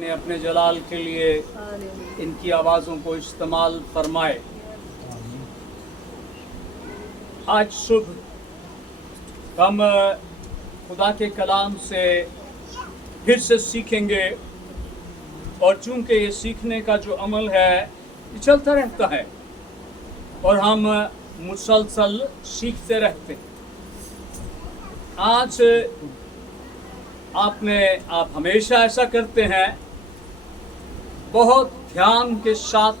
ने अपने जलाल के लिए इनकी आवाज़ों को इस्तेमाल फरमाए। आज सुबह हम खुदा के कलाम से फिर से सीखेंगे और चूंकि ये सीखने का जो अमल है ये चलता रहता है और हम मुसलसल सीखते रहते हैं। आज आप हमेशा ऐसा करते हैं, बहुत ध्यान के साथ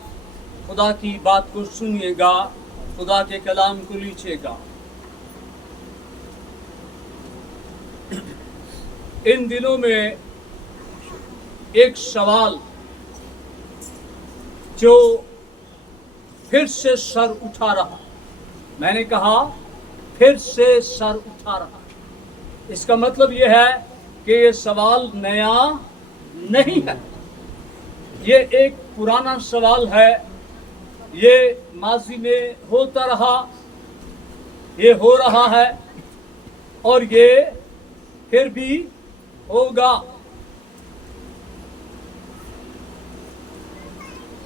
खुदा की बात को सुनिएगा, खुदा के कलाम को लीजिएगा। इन दिनों में एक सवाल जो फिर से सर उठा रहा, मैंने कहा फिर से सर उठा रहा, इसका मतलब यह है कि ये सवाल नया नहीं है, ये एक पुराना सवाल है, ये माजी में होता रहा, ये हो रहा है और ये फिर भी होगा।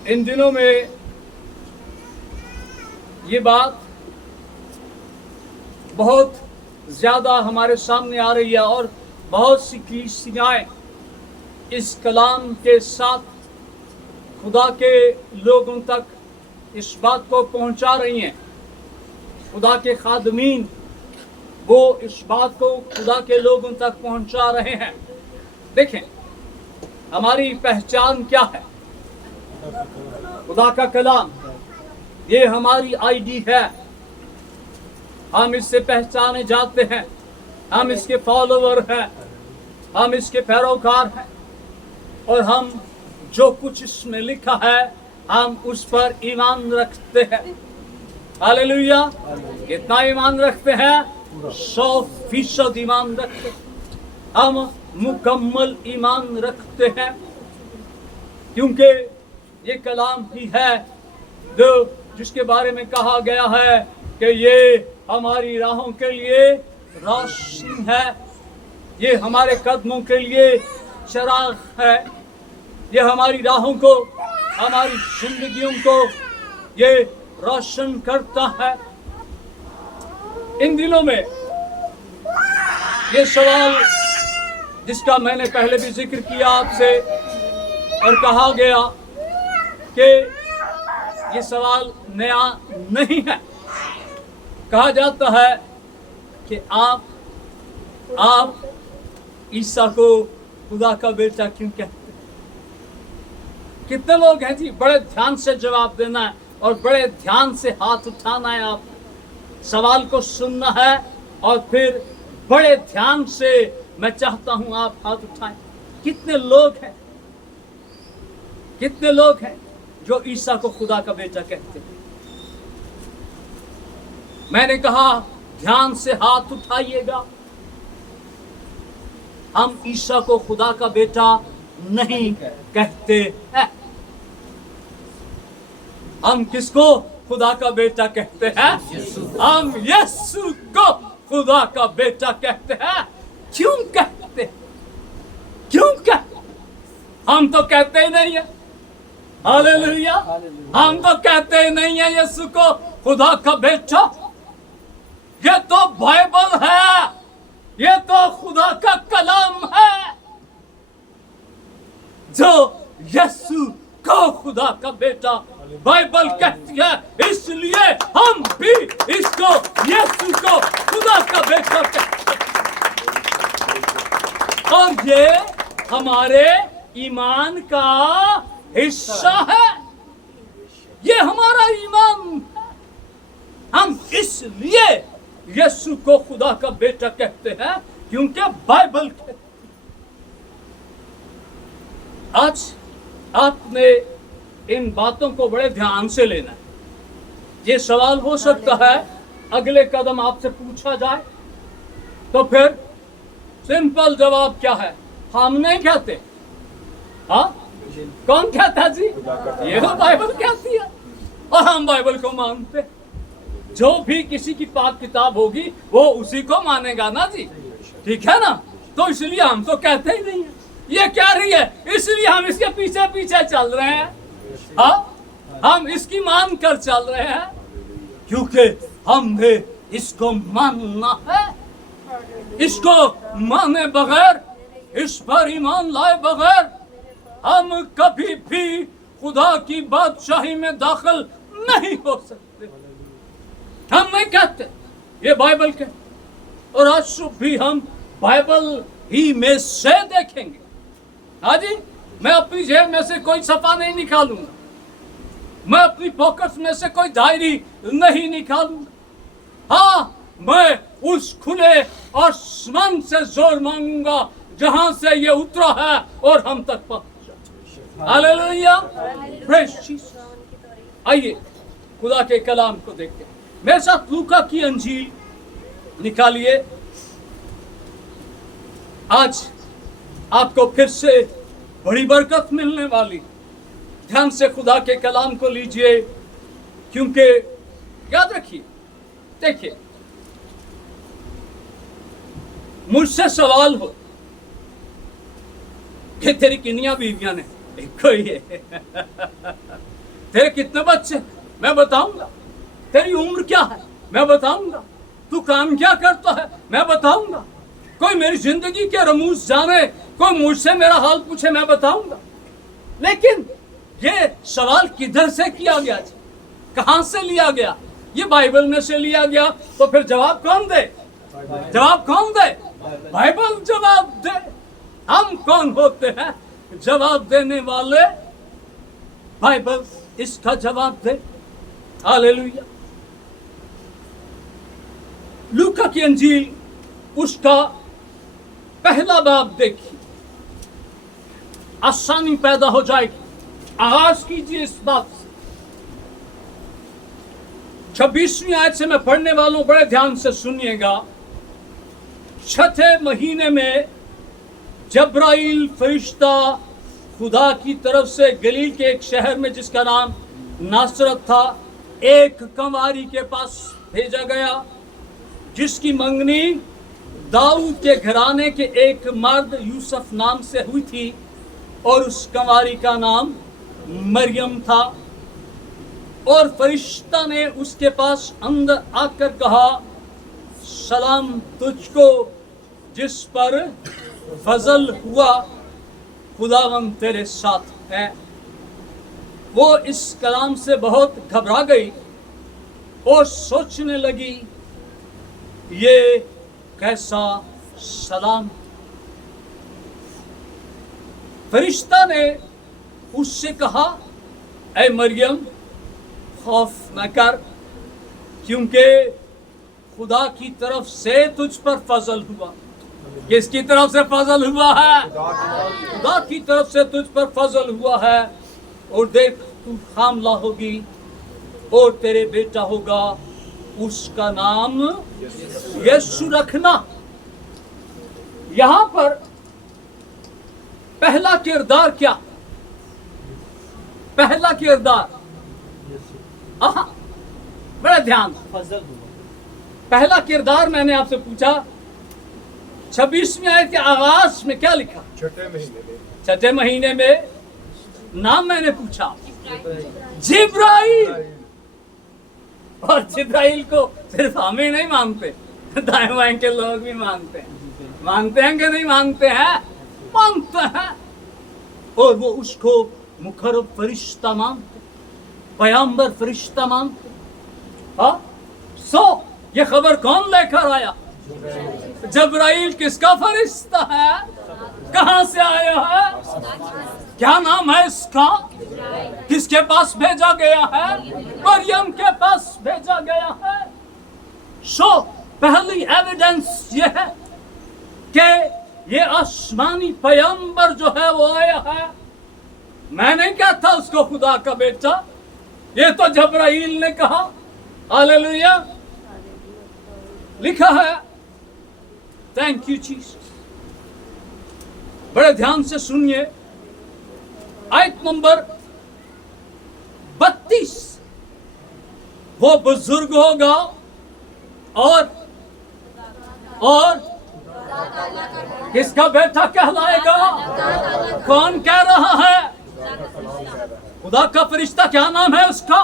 इन दिनों में ये बात बहुत ज़्यादा हमारे सामने आ रही है और बहुत सी कलीसियाएं इस कलाम के साथ खुदा के लोगों तक इस बात को पहुंचा रही हैं। खुदा के खादमीन वो इस बात को खुदा के लोगों तक पहुंचा रहे हैं। देखें, हमारी पहचान क्या है? खुदा का कलाम, ये हमारी आईडी है। हम इससे पहचाने जाते हैं, हम इसके फॉलोवर हैं, हम इसके पैरोकार हैं और हम जो कुछ इसमें लिखा है हम उस पर ईमान रखते हैं। हालेलुया! कितना ईमान रखते हैं? 100% ईमान रखते हैं। हम मुकम्मल ईमान रखते हैं क्योंकि ये कलाम ही है जो जिसके बारे में कहा गया है कि ये हमारी राहों के लिए रोशनी है, ये हमारे कदमों के लिए चिराग है, ये हमारी राहों को, हमारी जिंदगियों को ये रोशन करता है। इन दिनों में ये सवाल जिसका मैंने पहले भी जिक्र किया आपसे और कहा गया कि ये सवाल नया नहीं है। कहा जाता है कि आप ईसा को खुदा का बेटा क्यों कहते हैं? कितने लोग हैं जी? बड़े ध्यान से जवाब देना है और बड़े ध्यान से हाथ उठाना है, आप सवाल को सुनना है और फिर बड़े ध्यान से मैं चाहता हूं आप हाथ उठाएं। कितने लोग हैं जो ईसा को खुदा का बेटा कहते हैं? मैंने कहा ध्यान से हाथ उठाइएगा। हम ईसा को खुदा का बेटा नहीं कहते हैं। हम किसको खुदा का बेटा कहते हैं? हम यीशु को खुदा का बेटा कहते हैं। क्यों कहते? हम तो कहते ही नहीं है। हालेलुया! हम तो कहते ही नहीं है यीशु को खुदा का बेटा। ये तो बाइबल है, ये तो खुदा का कलाम है जो यीशु को खुदा का बेटा बाइबल कहती है, इसलिए हम भी इसको यीशु को खुदा का बेटा कहते हैं और ये हमारे ईमान का हिस्सा है। ये हमारा ईमान है। हम इसलिए यीशु को खुदा का बेटा कहते हैं क्योंकि बाइबल कहती है। आज आपने इन बातों को बड़े ध्यान से लेना है। ये सवाल हो सकता है अगले कदम आपसे पूछा जाए तो फिर सिंपल जवाब क्या है? हम नहीं कहते। हाँ, कौन कहता जी? ये तो बाइबल कहती है और हम बाइबल को मानते। जो भी किसी की पाक किताब होगी वो उसी को मानेगा ना जी, ठीक है ना? तो इसलिए हम तो कहते ही नहीं है। ये कह रही है, इसलिए हम इसके पीछे पीछे चल रहे हैं। हाँ, हम इसकी मान कर चल रहे हैं, क्योंकि हमने इसको मानना है। इसको माने बगैर, इस पर ईमान लाए बगैर हम कभी भी खुदा की बादशाही में दाखिल नहीं हो सकते। हम नहीं कहते, ये बाइबल के, और आज भी हम बाइबल ही में से देखेंगे। हाँ जी, मैं अपनी जेब में से कोई सफा नहीं निकालूंगा, मैं अपनी पॉकेट में से कोई डायरी नहीं निकालूंगा। हाँ, मैं उस खुले आसमान से जोर मांगूंगा जहां से ये उतरा है और हम तक पहुंचा। Hallelujah, praise Jesus. आइए खुदा के कलाम को देखते हैं। मेरे साथ लूका की अंजील निकालिए। आज आपको फिर से बड़ी बरकत मिलने वाली। ध्यान से खुदा के कलाम को लीजिए, क्योंकि याद रखिए, देखिए, मुझसे सवाल हो कि तेरी कितनी बीवियां ने? एक ही है। तेरे कितने बच्चे? मैं बताऊंगा। तेरी उम्र क्या है? मैं बताऊंगा। तू काम क्या करता है? मैं बताऊंगा। कोई मेरी जिंदगी के रमूज जाने, कोई मुझसे मेरा हाल पूछे, मैं बताऊंगा। लेकिन ये सवाल किधर से किया गया? कहां से लिया गया? ये बाइबल में से लिया गया। तो फिर जवाब कौन दे? जवाब कौन दे? बाइबल जवाब दे। हम कौन होते हैं जवाब देने वाले? बाइबल इसका जवाब दे। हालेलुया। लूका की अंजील उसका पहला बाब देखिए, आसानी पैदा हो जाएगी। आगाज कीजिए इस बात से। 26वीं आयत से मैं पढ़ने वालों, बड़े ध्यान से सुनिएगा। 6ठे महीने में जब्राइल फरिश्ता खुदा की तरफ से गलील के एक शहर में जिसका नाम नासरत था, एक कंवारी के पास भेजा गया, जिसकी मंगनी दाऊद के घराने के एक मर्द यूसुफ नाम से हुई थी, और उस कंवारी का नाम मरियम था। और फरिश्ता ने उसके पास अंदर आकर कहा, सलाम तुझको जिस पर फजल हुआ, खुदावंद तेरे साथ है। वो इस कलाम से बहुत घबरा गई और सोचने लगी, ये कैसा सलाम। फरिश्ता ने उससे कहा, ऐ मरियम, खौफ न कर, क्योंकि खुदा की तरफ से तुझ पर फजल हुआ। किसकी तरफ से फजल हुआ है? खुदा की तरफ से तुझ पर फजल हुआ है। और देख, तू हामला होगी और तेरे बेटा होगा, उसका नाम यीशु रखना। यहां पर पहला किरदार क्या? पहला किरदार, बड़ा ध्यान। पहला किरदार मैंने आपसे पूछा, 26वीं आयत के आगाज में क्या लिखा? छठे महीने में नाम मैंने पूछा, जिब्राइल। और जिब्राइल को सिर्फ हमें नहीं मानते, दाएं बाएं के लोग भी मानते हैं। मानते हैं कि नहीं मानते हैं? मानते हैं। और वो उसको मुखरब फरिश्ता मानते, पैगंबर फरिश्ता मानते। हाँ, सो ये खबर कौन लेकर आया? जिब्राइल किसका फरिश्ता है? कहां से आया है? क्या नाम है इसका? किसके पास भेजा गया है? मरियम के पास भेजा गया है। सो पहली एविडेंस ये है कि ये आसमानी पैगंबर जो है वो आया है। मैं नहीं कहता उसको खुदा का बेटा, ये तो जिब्राइल ने कहा। हालेलुया। लिखा है, थैंक यू जीसस। बड़े ध्यान से सुनिए, आयत नंबर 32। वो बुजुर्ग होगा और किसका बेटा कहलाएगा? कौन कह रहा है? खुदा का फरिश्ता, क्या नाम है उसका?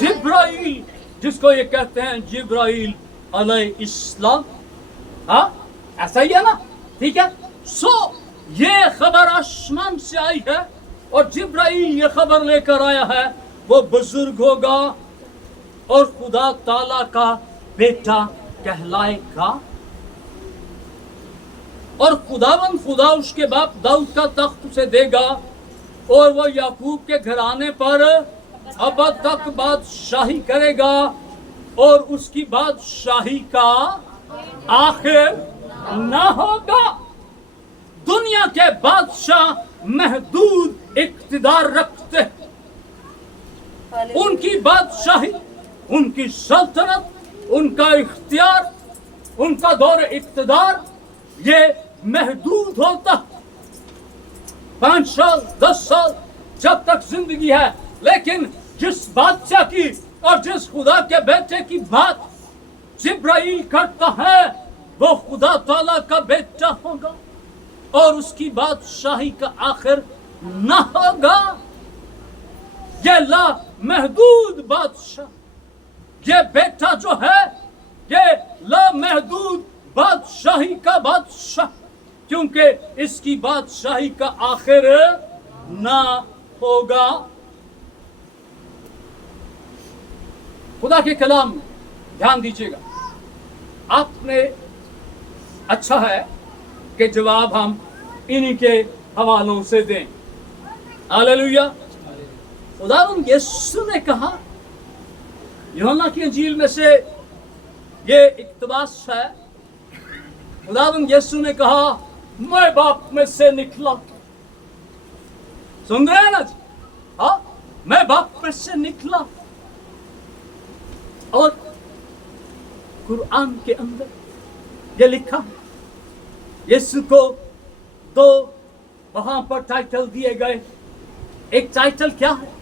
जिब्राइल, जिसको ये कहते हैं जिब्राइल अलैहिस्सलाम। हाँ, ऐसा ही है ना? ठीक है। सो ये खबर आसमान से आई है और जिब्राइल ये खबर लेकर आया है, वो बुजुर्ग होगा और खुदा ताला का बेटा कहलाएगा। और खुदा उसके बाप दाऊद का तख्त उसे देगा और वो याकूब के घराने पर अब तक बादशाही करेगा और उसकी बादशाही का आखिर न होगा। दुनिया के बादशाह महदूद इख्तिदार रखते हैं। उनकी बादशाही, उनकी सल्तनत, उनका इख्तियार, उनका दौर इख्तिदार ये महदूद होता। 5 साल 10 साल जब तक जिंदगी है। लेकिन जिस बादशाह की और जिस खुदा के बेटे की बात जिब्राइल करता है, वो खुदा ताला का बेटा होगा और उसकी बादशाही का आखिर न होगा। ये ला महदूद बादशाह, ये बेटा जो है, ये ला महदूद बादशाही का बादशाह, क्योंकि इसकी बादशाही का आखिर ना होगा। खुदा के कलाम ध्यान दीजिएगा। आपने अच्छा है कि जवाब हम इन्हीं के हवालों से दें। हालेलुया। खुदावंद यीशु ने कहा, यूहन्ना की इंजील में से ये इक्तबास है, खुदावंद यीशु ने कहा, मैं बाप में से निकला। सुन रहे हैं ना जी? हाँ, मैं बाप में से निकला। और कुरान के अंदर ये लिखा है, यीशु को 2 वहां पर टाइटल दिए गए। एक टाइटल क्या है?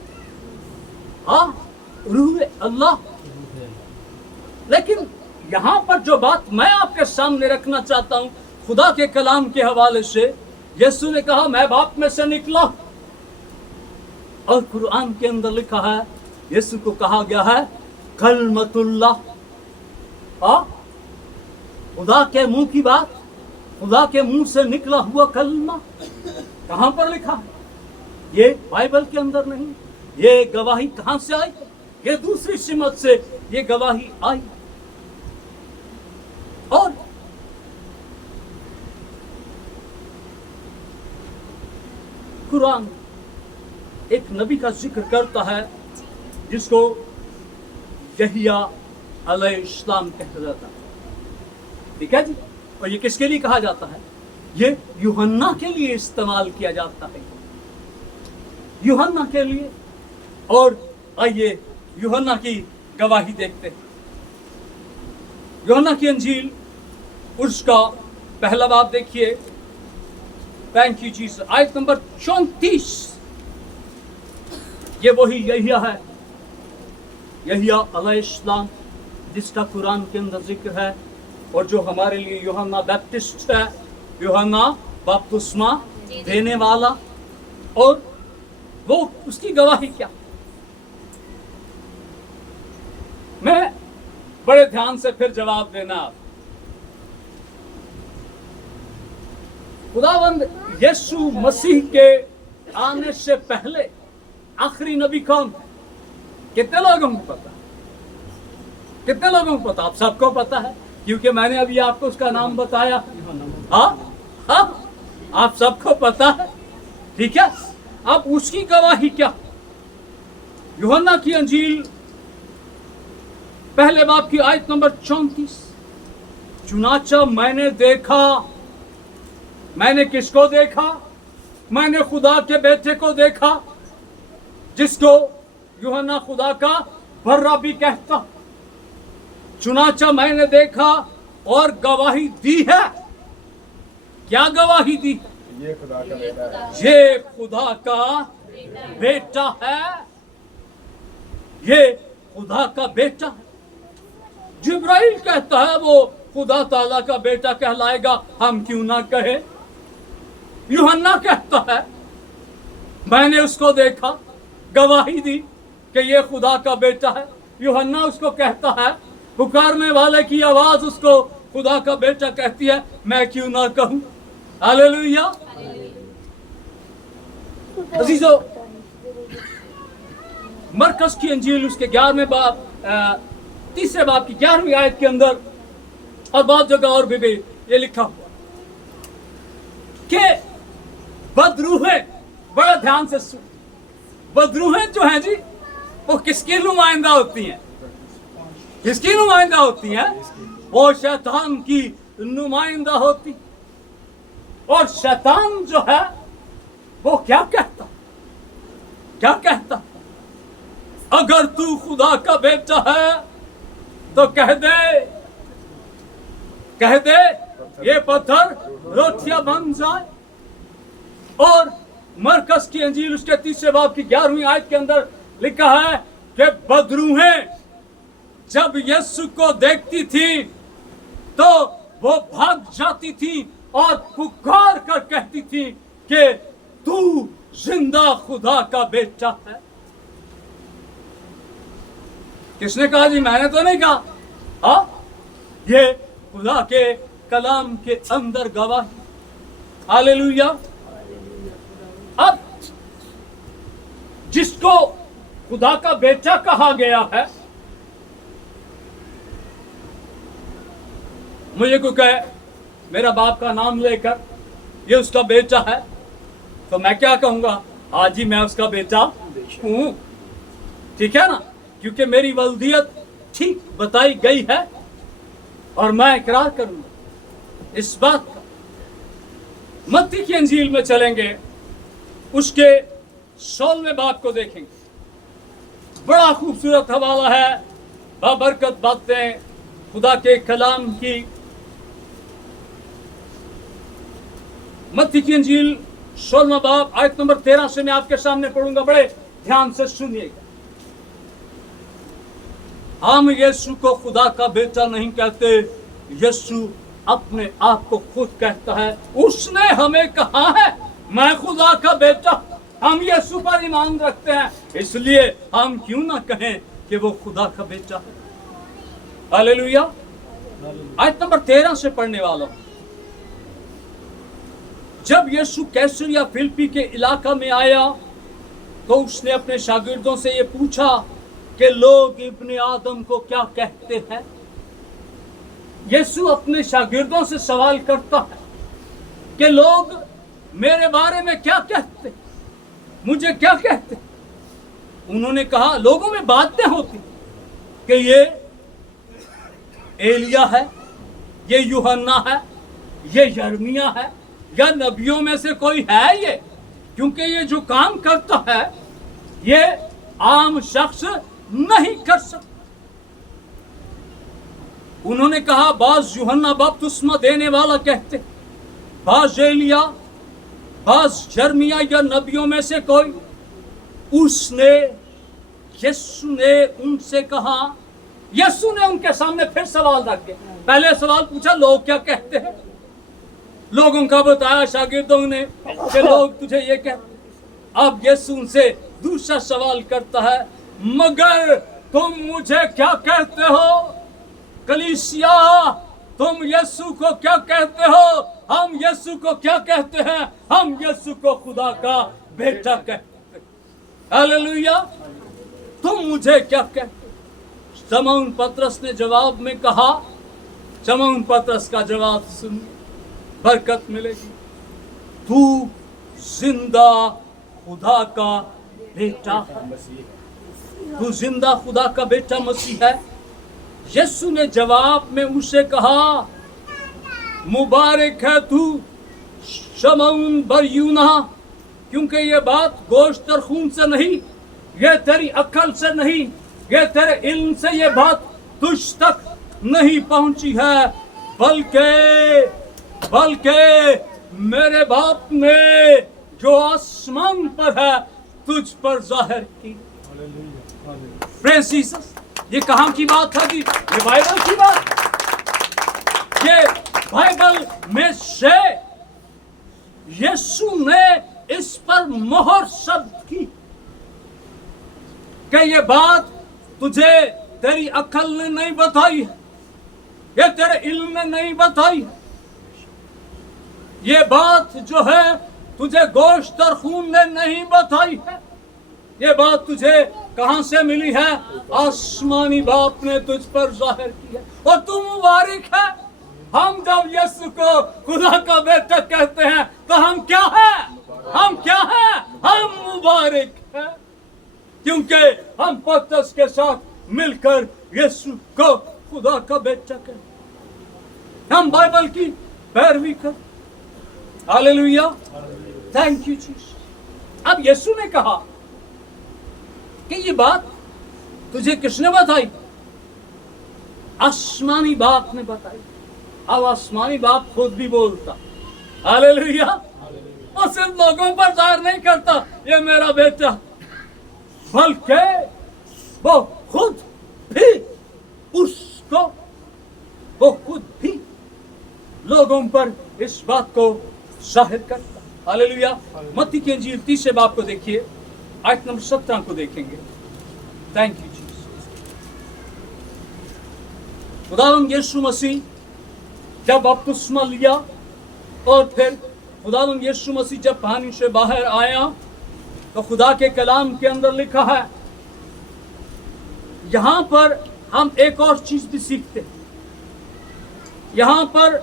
हाँ, रूह अल्लाह। लेकिन यहां पर जो बात मैं आपके सामने रखना चाहता हूं, खुदा के कलाम के हवाले से, यीशु ने कहा मैं बाप में से निकला। और कुरान के अंदर लिखा है, यीशु को कहा गया है कलमतुल्लाह। हाँ, खुदा के मुंह की बात, खुदा के मुंह से निकला हुआ कलमा। कहां पर लिखा है? ये बाइबल के अंदर नहीं। ये गवाही कहां से आई? ये दूसरी सिमत से ये गवाही आई। और कुरान एक नबी का जिक्र करता है जिसको यहिया अलैहिस्सलाम कहता जाता है। ठीक है जी। और ये किसके लिए कहा जाता है? ये यूहन्ना के लिए इस्तेमाल किया जाता है, यूहन्ना के लिए। और आइए यूहन्ना की गवाही देखते हैं। यूहन्ना की इंजील उसका पहला बाब देखिए। Thank you Jesus. आयत नंबर 34। ये वही यहिया है, यहिया अलैहिस्सलाम, जिसका कुरान के अंदर जिक्र है और जो हमारे लिए यूहन्ना बैप्टिस्ट है, यूहन्ना बपतिस्मा देने वाला। और वो उसकी गवाही क्या? मैं बड़े ध्यान से फिर जवाब देना। आप खुदावंद यीशु मसीह के आने से पहले आखिरी नबी कौन है? कितने लोगों को पता? कितने लोगों को पता? आप सबको पता है, क्योंकि मैंने अभी आपको उसका नाम बताया। हाँ हाँ, आप सबको पता है। ठीक है। अब उसकी गवाही क्या? यूहन्ना की अंजील पहले बाब की आयत नंबर 34। चुनाचा मैंने देखा। मैंने किसको देखा? मैंने खुदा के बेटे को देखा, जिसको यूहन्ना खुदा का बर्रा भी कहता। चुनाचा मैंने देखा और गवाही दी है। क्या गवाही दी? ये खुदा का बेटा है। ये खुदा का बेटा है। ये खुदा का बेटा है। जिब्राइल कहता है वो खुदा ताला का बेटा कहलाएगा, हम क्यों ना कहे। यूहन्ना कहता है, मैंने उसको देखा, गवाही दी कि ये खुदा का बेटा है। यूहन्ना उसको कहता है, पुकारने वाले की आवाज उसको खुदा का बेटा कहती है, मैं क्यों ना कहूं। हालेलुया। अजीजों, मरकस की अंजील उसके 11वें बाब 3 बाब की 11वीं आयत के अंदर और बहुत जगह और भी ये लिखा हुआ कि बदरूहें, बड़ा ध्यान से सुन, बदरूहें जो हैं जी, वो किसकी नुमाइंदा होती हैं? किसकी नुमाइंदा होती हैं? वो शैतान की नुमाइंदा होती। और शैतान जो है वो क्या कहता? क्या कहता? अगर तू खुदा का बेटा है तो कह दे ये पत्थर रोटियां बन जाए। और मरकस की अंजील उसके 3 बाब की 11वीं आयत के अंदर लिखा है कि बदरूहें जब यीशु को देखती थी तो वो भाग जाती थी और पुकार कर कहती थी कि तू जिंदा खुदा का बेटा है। किसने कहा जी? मैंने तो नहीं कहा। हाँ, ये खुदा के कलाम के अंदर गवाही। हालेलुया। अब जिसको खुदा का बेटा कहा गया है, मुझे कोई कहे मेरा बाप का नाम लेकर ये उसका बेटा है, तो मैं क्या कहूंगा? हाँ जी, मैं उसका बेटा हूं। ठीक है ना, क्योंकि मेरी वल्दियत ठीक बताई गई है और मैं इकरार करूंगा इस बात का। मत्ती की अंजील में चलेंगे, उसके 16वें बाब को देखेंगे। बड़ा खूबसूरत हवाला है, बाबरकत बातें खुदा के कलाम की। मत्ती की अंजील 16वां बाब आयत नंबर 13 से मैं आपके सामने पढ़ूंगा, बड़े ध्यान से सुनिएगा। हम यीशु को खुदा का बेटा नहीं कहते, यीशु अपने आप को खुद कहता है। उसने हमें कहा है मैं खुदा का बेटा। हम यीशु पर ईमान रखते हैं, इसलिए हम क्यों ना कहें कि वो खुदा का बेटा है। हालेलुया। आयत नंबर 13 से पढ़ने वाला हूं। जब यीशु कैसरिया फिलिप्पी के इलाका में आया तो उसने अपने शागिर्दों से ये पूछा कि लोग इब्ने आदम को क्या कहते हैं। यीशु अपने शागिर्दों से सवाल करता है कि लोग मेरे बारे में क्या कहते, मुझे क्या कहते। उन्होंने कहा, लोगों में बातें होती कि ये एलिया है, ये यूहन्ना है, ये यर्मिया है, या नबियों में से कोई है ये, क्योंकि ये जो काम करता है ये आम शख्स नहीं कर सकता। उन्होंने कहा, बाज यूहन्ना बपतिस्मा देने वाला कहते, बाज एलिया, बाज यर्मिया या नबियों में से कोई। यीशु ने उनसे कहा, यीशु ने उनके सामने फिर सवाल रख के पहले सवाल पूछा, लोग क्या कहते हैं। लोगों का बताया शागिर्दों ने कि लोग तुझे ये कहते। अब यीशु उनसे दूसरा सवाल करता है, मगर तुम मुझे क्या कहते हो? कलीसिया, तुम यीशु को क्या कहते हो? हम यीशु को क्या कहते हैं? हम यीशु को खुदा का बेटा कहते हैं। हालेलुया। तुम मुझे क्या कहते? शमौन पतरस ने जवाब में कहा, शमौन पतरस का जवाब सुन, बरकत मिलेगी। तू जिंदा खुदा का बेटा है। तू जिंदा खुदा का बेटा मसीह है। यीशु ने जवाब में उसे कहा, मुबारक है तू शमौन बरयूना, क्योंकि ये बात गोश्त और खून से नहीं, ये तेरी अक्ल से नहीं, ये तेरे इल्म से ये बात तुझ तक नहीं पहुंची है, बल्कि मेरे बाप ने जो आसमान पर है तुझ पर जाहिर की। Press Jesus. ये कहाँ की बात है जी? ये बाइबल की बात। ये बाइबल में से यीशु ने इस पर मोहर शब्द की कि ये बात तुझे तेरी अक्ल ने नहीं बताई है, ये तेरे इल्म ने नहीं बताई है, ये बात जो है तुझे गोश्त और खून ने नहीं बताई है, ये बात तुझे कहां से मिली है? आसमानी बाप ने तुझ पर जाहिर की है। और तू मुबारक है। हम जब यीशु को खुदा का बेटा कहते हैं तो हम क्या है? हम क्या है? हम मुबारक है, क्योंकि हम पतरस के साथ मिलकर यीशु को खुदा का बेटा कहते, हम बाइबल की पैरवी कर। Hallelujah, thank you Jesus. अब यीशु ने कहा कि ये बात तुझे किसने बताई? आसमानी बाप ने बताई। अब आसमानी बाप खुद भी बोलता, हालेलुया, वो सिर्फ लोगों पर जाहिर नहीं करता ये मेरा बेटा, बल्कि वो खुद भी लोगों पर इस बात को जाहिर करता। हालेलुया। मत्ती की इंजील 30 बाब को देखिए, आयत नंबर 17 को देखेंगे। Thank you Jesus. खुदावंद यीशु मसीह जब बपतिस्मा लिया और फिर खुदावंद यीशु मसीह जब पानी से बाहर आया तो खुदा के कलाम के अंदर लिखा है, यहां पर हम एक और चीज भी सीखते हैं। यहां पर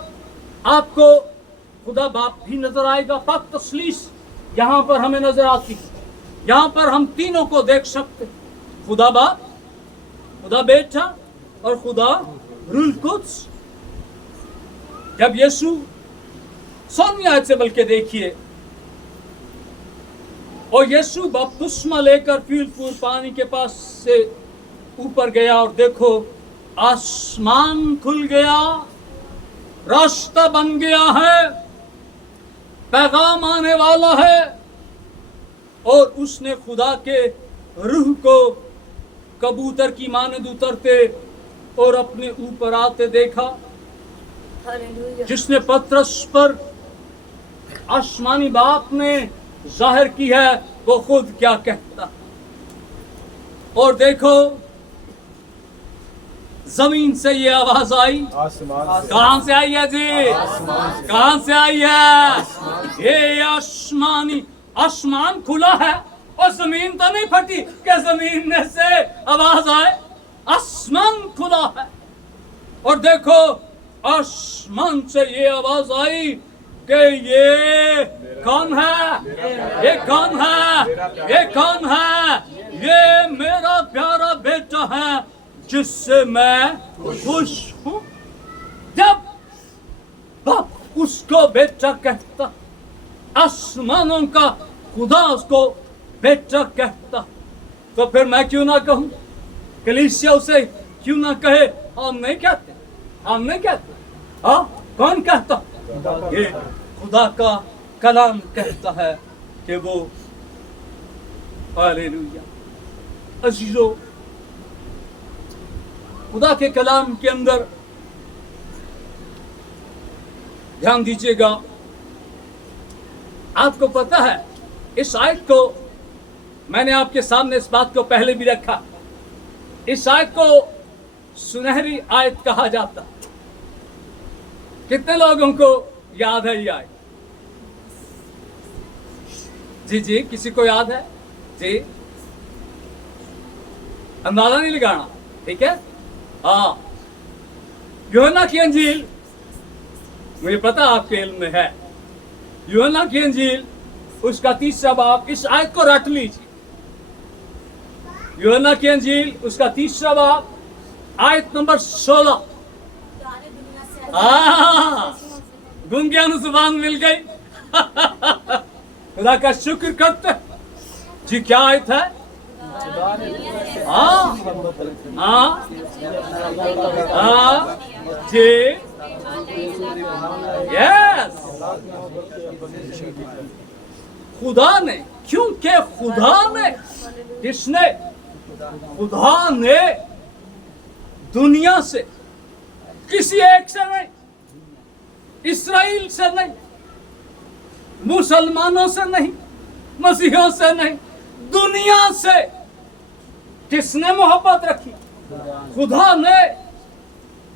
आपको खुदा बाप भी नजर आएगा, पाक तस्लीस यहां पर हमें नजर आती है। यहां पर हम तीनों को देख सकते, खुदा बाप, खुदा बेटा और खुदा रूह कुद्स। जब यीशु 16वीं आयत से बल्कि देखिए, और यीशु बपतिस्मा लेकर फील पानी के पास से ऊपर गया और देखो आसमान खुल गया, रास्ता बन गया है, पैगाम आने वाला है। और उसने खुदा के रूह को कबूतर की मानद उतरते और अपने ऊपर आते देखा। जिसने पतरस पर आसमानी बाप ने जाहिर की है, वो खुद क्या कहता। और देखो जमीन से ये आवाज आई, कहां से आई है जी? कहां से आई है? ये आसमान खुला है और जमीन तो नहीं फटी कि जमीन में से आवाज आए। आसमान खुला है और देखो आसमान से ये आवाज आई कि ये कौन है? ये कौन है? ये कौन है? ये मेरा प्यारा बेटा है जिससे मैं खुश हूं। जब बाप उसको बेटा कहता, आसमानों का खुदा उसको बेटा कहता, तो फिर मैं क्यों ना कहूं? कलीसिया उसे क्यों ना कहे? हम नहीं कहते, हम नहीं कहते। हाँ, कौन कहता? ये खुदा का कलाम कहता है कि वो, हालेलुया। अजीजों, खुदा के कलाम के अंदर ध्यान दीजिएगा। आपको पता है, इस आयत को मैंने आपके सामने इस बात को पहले भी रखा, इस आयत को सुनहरी आयत कहा जाता। कितने लोगों को याद है ये आयत? जी जी, किसी को याद है जी? अंदाजा नहीं लगाना, ठीक है? हाँ, यूहन्ना की अंजील, मुझे पता आपके इल्म में है, यूहन्ना की अंजील उसका 3रा बाब, इस आयत को रट लीजिए। यूहन्ना की अंजील उसका 3रा बाब, आयत नंबर 16। गूंगिया नु जुबान मिल गई। खुदा का शुक्र करते जी। क्या आयत है? हाँ हाँ हाँ जी, यस। खुदा ने, क्योंकि खुदा ने, किसने? खुदा ने दुनिया से किसी एक से नहीं, इसराइल से नहीं, मुसलमानों से नहीं, मसीहों से नहीं, दुनिया से किसने मोहब्बत रखी?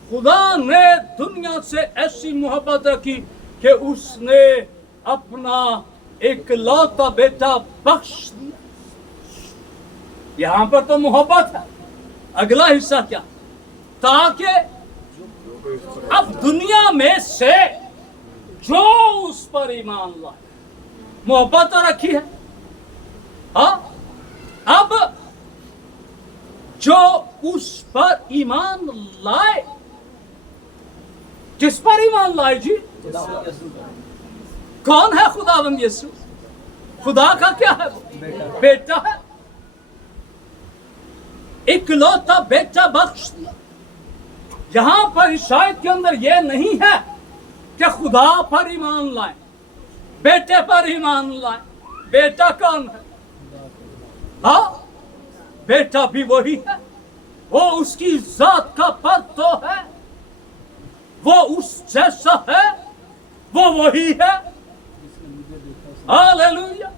खुदा ने दुनिया से ऐसी मोहब्बत रखी कि उसने अपना इकलौता बेटा बख्श दिया। यहां पर तो मोहब्बत है, अगला हिस्सा क्या? ताकि अब दुनिया में से जो उस पर ईमान लाए, मोहब्बत तो रखी है, हाँ, अब जो उस पर ईमान लाए, किस पर ईमान लाए जी? कौन है खुदावंद यीशु? खुदा का क्या है? बेटा है, इकलौता बेटा बख्श दिया। यहां पर शायद के अंदर यह नहीं है कि खुदा पर ईमान लाए, बेटे पर ईमान लाए। बेटा कौन है? हाँ, बेटा भी वही है, वो उसकी जात का फर्क तो है, वो उस जैसा है, वो वही है। हालेलुया।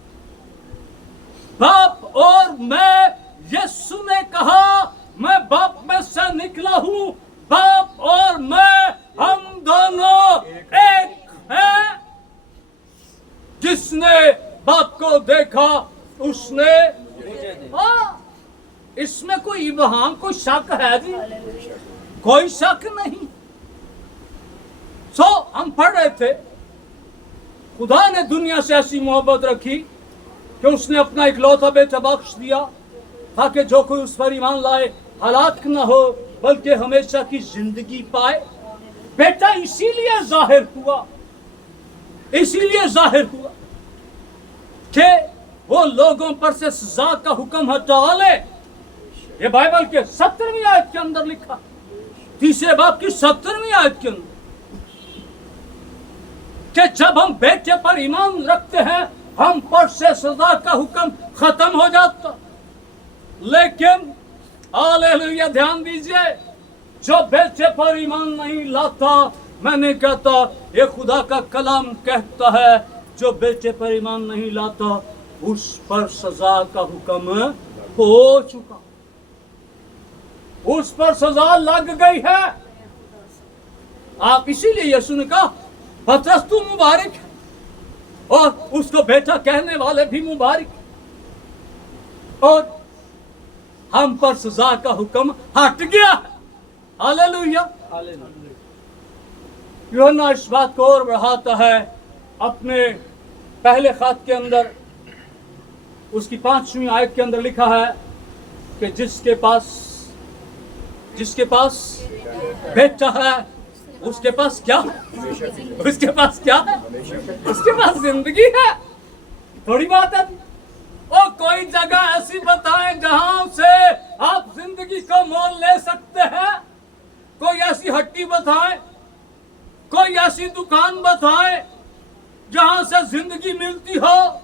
बाप और मैं, यीशु ने कहा मैं बाप में से निकला हूं, बाप और मैं हम दोनों एक हैं। जिसने बाप को देखा उसने, हाँ, इसमें कोई इबहाम, कोई शक है जी? कोई शक नहीं। हम पढ़ रहे थे, खुदा ने दुनिया से ऐसी मोहब्बत रखी कि उसने अपना इकलौता बेटा बख्श दिया, ताकि जो कोई उस पर ईमान लाए हलाक न हो बल्कि हमेशा की जिंदगी पाए। बेटा इसीलिए जाहिर हुआ कि वो लोगों पर से सजा का हुक्म हटा ले। ये बाइबल के 17वीं आयत के अंदर लिखा, 3 बाब की 17वीं आयत के अंदर, कि जब हम बेटे पर ईमान रखते हैं हम पर से सजा का हुक्म खत्म हो जाता। लेकिन हालेलुया, ध्यान दीजिए, जो बेटे पर ईमान नहीं लाता, मैंने कहता ये खुदा का कलाम कहता है, जो बेटे पर ईमान नहीं लाता उस पर सजा का हुक्म हो चुका, उस पर सजा लग गई है। आप इसीलिए यीशु ने कहा पतरस तू मुबारक है, और उसको बेटा कहने वाले भी मुबारक, और हम पर सजा का हुक्म हट गया है। हालेलुया। यूहन्ना इस बात को और बढ़ाता है अपने पहले खत के अंदर, उसकी 5वीं आयत के अंदर लिखा है कि जिसके पास बेटा है उसके पास क्या है? उसके पास क्या है? उसके पास जिंदगी है। थोड़ी बात है। और कोई जगह ऐसी बताएं जहां से आप जिंदगी को मोल ले सकते हैं? कोई ऐसी हट्टी बताएं, कोई ऐसी दुकान बताएं जहां से जिंदगी मिलती हो?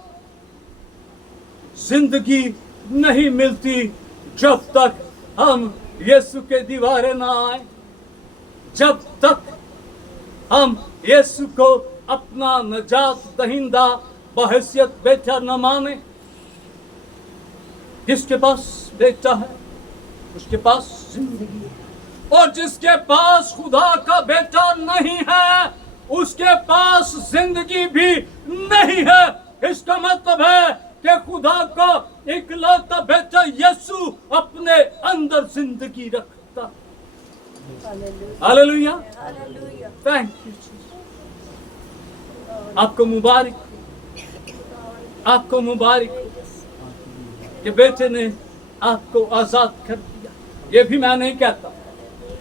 जिंदगी नहीं मिलती जब तक हम यीशु के दीवारे ना आए, जब तक हम यीशु को अपना नजात दहिंदा बहैसियत बेटा न माने। जिसके पास बेटा है उसके पास जिंदगी है, और जिसके पास खुदा का बेटा नहीं है उसके पास जिंदगी भी नहीं है। इसका मतलब है कि खुदा का इकलौता बेटा यीशु अपने अंदर जिंदगी रखता। Hallelujah, thank you. आपको मुबारक, आपको मुबारक कि बेटे ने आपको आजाद कर दिया। ये भी मैं नहीं कहता,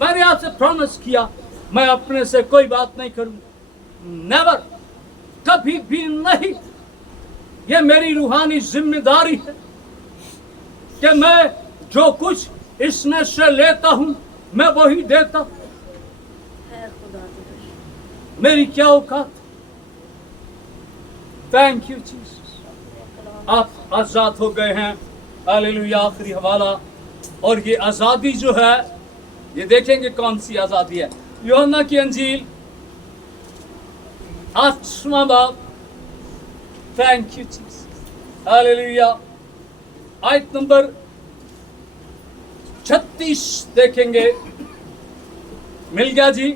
मैंने आपसे प्रॉमिस किया मैं अपने से कोई बात नहीं करूंगा, नेवर, कभी भी नहीं। ये मेरी रूहानी जिम्मेदारी है कि मैं जो कुछ इसमें से लेता हूं मैं वही देता। मेरी क्या औकात। थैंक यू जीसस, आप आजाद हो गए हैं। हालेलुया। आखिरी हवाला, और ये आजादी जो है ये देखेंगे कौन सी आजादी है। यूहन्ना की अंजील 8वां बाब, थैंक यू जीसस, हालेलुया। आयत नंबर 36 देखेंगे। मिल गया जी।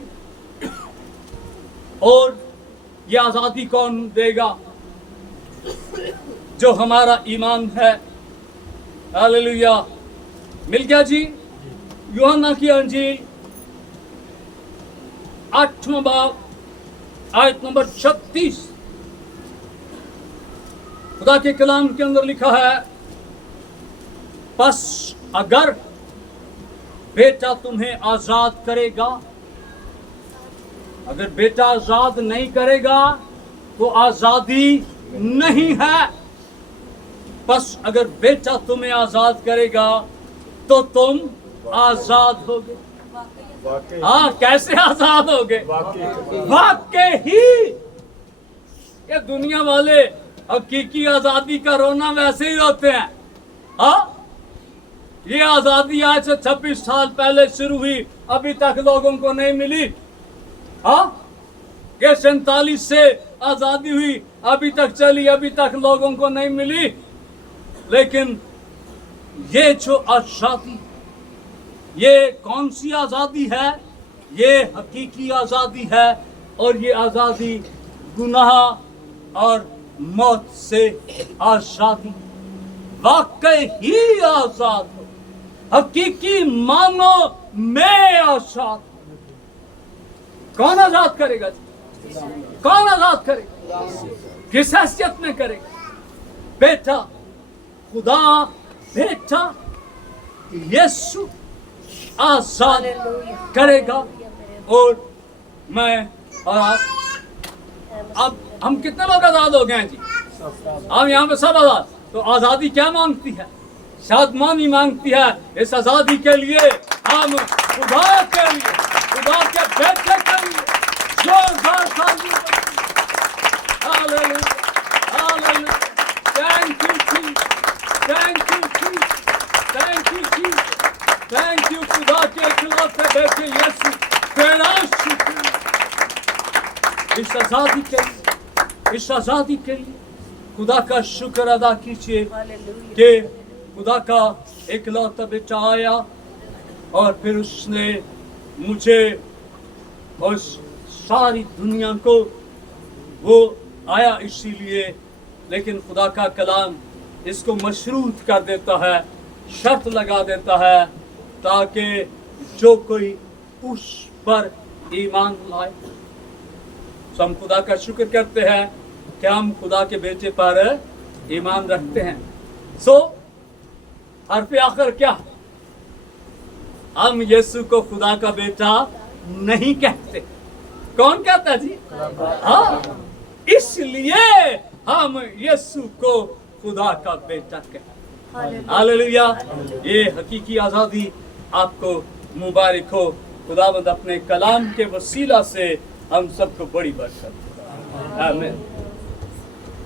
और ये आजादी कौन देगा? जो हमारा ईमान है, हालेलुया। मिल गया जी। यूहन्ना की अंजील 8वां बाब, आयत नंबर 36। खुदा के कलाम के अंदर लिखा है, बस अगर बेटा तुम्हें आजाद करेगा, अगर बेटा आजाद नहीं करेगा तो आजादी नहीं है। बस अगर बेटा तुम्हें आजाद करेगा तो तुम आजाद होगे। वाकई हाँ, कैसे आजाद होगे? वाकई वाकई ही। ये दुनिया वाले हकीकी आजादी का रोना वैसे ही रोते हैं। हाँ, ये आजादी आज से 26 साल पहले शुरू हुई, अभी तक लोगों को नहीं मिली। हाँ, ये 47 से आजादी हुई, अभी तक चली, अभी तक लोगों को नहीं मिली। लेकिन ये जो आजादी, ये कौन सी आजादी है? ये हकीकी आजादी है। और ये आजादी गुनाह और मौत से आजादी। वाकई ही आजाद हो, हकीकी मानो में आजाद। कौन आजाद करेगा? कौन आजाद करेगा? किस हैसियत में करेगा? बेटा, खुदा बेटा यीशु आजाद करेगा। और मैं और आप, अब हम कितने लोग आजाद हो गए हैं जी? हम यहाँ पे सब आजाद। तो आजादी क्या मांगती है? शादमानी मांगती है। इस आजादी के लिए हम खुदा के लिए, खुदा के बेटे के लिए जोरदार ताली बजाएं। Hallelujah, hallelujah. Thank you Jesus, thank you Jesus, thank you Jesus, thank you खुदा के इकलौते बेटे यीशु, तेरा शुक्र। इस आजादी के लिए, इस आजादी के लिए खुदा का शुक्र अदा कीजिए कि खुदा का इकलौता बेटा आया और फिर उसने मुझे और सारी दुनिया को, वो आया इसीलिए। लेकिन खुदा का कलाम इसको मशरूत कर देता है, शर्त लगा देता है, ताकि जो कोई उस पर ईमान लाए। तो हम खुदा का शुक्र करते हैं कि हम खुदा के बेटे पर ईमान रखते हैं। सो हरफ आखिर क्या? हम यीशु को खुदा का बेटा नहीं कहते। कौन कहता है जी? हाँ, इसलिए हम यीशु को खुदा का बेटा कहते हैं। हालेलुया। ये हकीकी आजादी आपको मुबारक हो। खुदावंद अपने कलाम के वसीला से हम सबको बड़ी बरकत दे। आमीन।